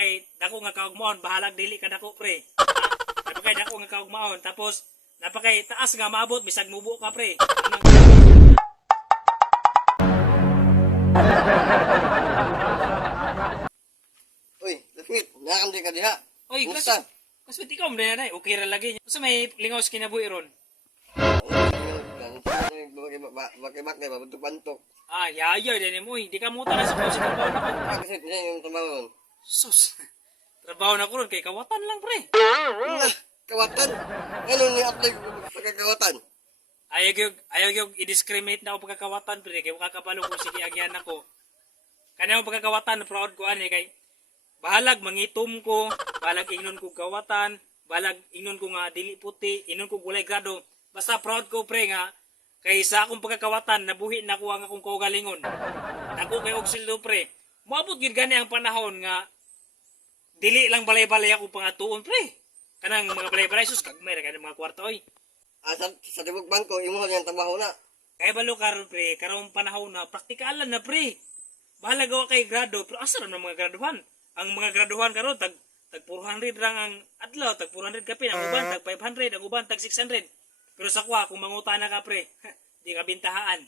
napakay dako nga kaugmaon, bahalag dili ka dako pre. Napakay dako nga kaugmaon, tapos napakay taas nga maabot bisag mubo ka pre. Uy, Lasmit, nakam di ka diha. Oy, Kumusta? kaswit ikaw mo na yan, okay ra lagi. Sa may lingaw sa kinabuhi ron. Bakit ba? Bantok-bantok. Ah, yayo din mo. Hindi ka muta na sa kung trabaho na ko. Kasi niya yung trabaho. Sus. Trabaho na ko ron kay kawatan lang pre. Kawatan? Ano ni-apply ko sa kawatan? Ayaw yung i-discriminate na ako pagkakawatan pre. Kaya makakabalo ko sige agyan ako. Kanya ako pagkakawatan, proud ko ani kay bahalag mangitom ko, bahalag ingnon ko kawatan, bahalag ingnon ko nga dili puti, ingnon ko gulay grado. Basta proud ko pre nga kay sa akong pagkakawatan nabuhi na ko ang akong kaugalingon. Ako kay og sildo pre. Moabot gid gani ang panahon nga dili lang balay-balay ako pangatuon pre. Kanang mga balay-balay sus kagmay ra kanang mga kwarta oy. Sa tibok bangko, imo yung trabaho na. Kay balo karon pre, karong panahon na praktikalan na pre. Bahala gawa kay grado, pero asa ra mga graduhan? Ang mga graduhan karon tag 400 lang ang adlaw, tag 400 ka pin, ang uban tag 500, ang uban tag 600. Pero sa kuha kung mangutana ka pre, di ka bintahaan.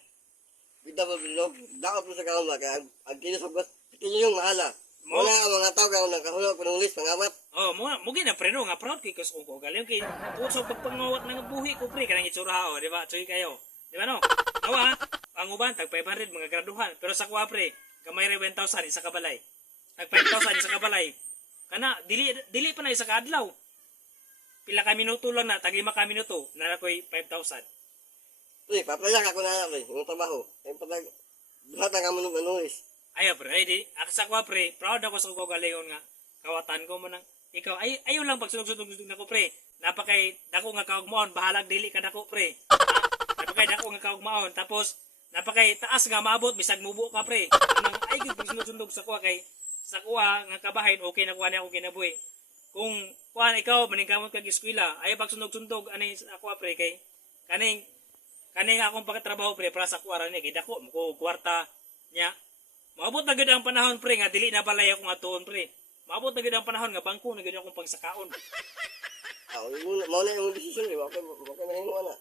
Bida ba bilo? Dapat mo sa kaula kaya ang kinasabot, kinyo yung mahala. Wala ang mga tao ka nang kahulog ko ng list, pangawat. Oh, mo gi na pre no nga proud kay kus ko galing kay puso pagpangawat ng buhi ko pre kanang itsura ho, di ba? Tsuy kayo. Di ba no? Awa, ang uban tag 500 mga graduhan, pero sa kuha pre, gamay ra 1,000 isa ka balay. Tag 5,000 isa ka balay. Kana dili pa na isa ka adlaw. Pila ka minuto lang na, tag 5 ka minuto, na koy 5,000. Uy, papayak ako na ako yung trabaho. Yung patag, lahat ang kamunong manulis. Ayaw pre, ay di, sa kuha pre, proud ako sa kogalayon nga. Kawatan ko mo nang, ikaw, ayaw lang pagsunog-sunog na ko pre. Napakay, dako nga kaugmaon, bahalag dili ka dako pre. Napakay dako nga kaugmaon, tapos, napakay taas nga maabot, bisag mubo ka pre. Nang, ay, pagsunog-sunog sa kuha kay, sa kuha nga kabahin, okay na kuha niya akong kinabuhi. Kung kuha ikaw, maningkamot kag eskwela, ayaw pagsunog-sunog, ano sa kuha pre, kay, kaning akong pagkatrabaho pre, para sa kuha rin, kay dako, ko kwarta niya. Maabot na gid ang panahon pre nga dili na balay ako nga tuon pre. Maabot na gid ang panahon nga bangko na gid akong pagsakaon. Mo na yung desisyon, wala ka mahingo na.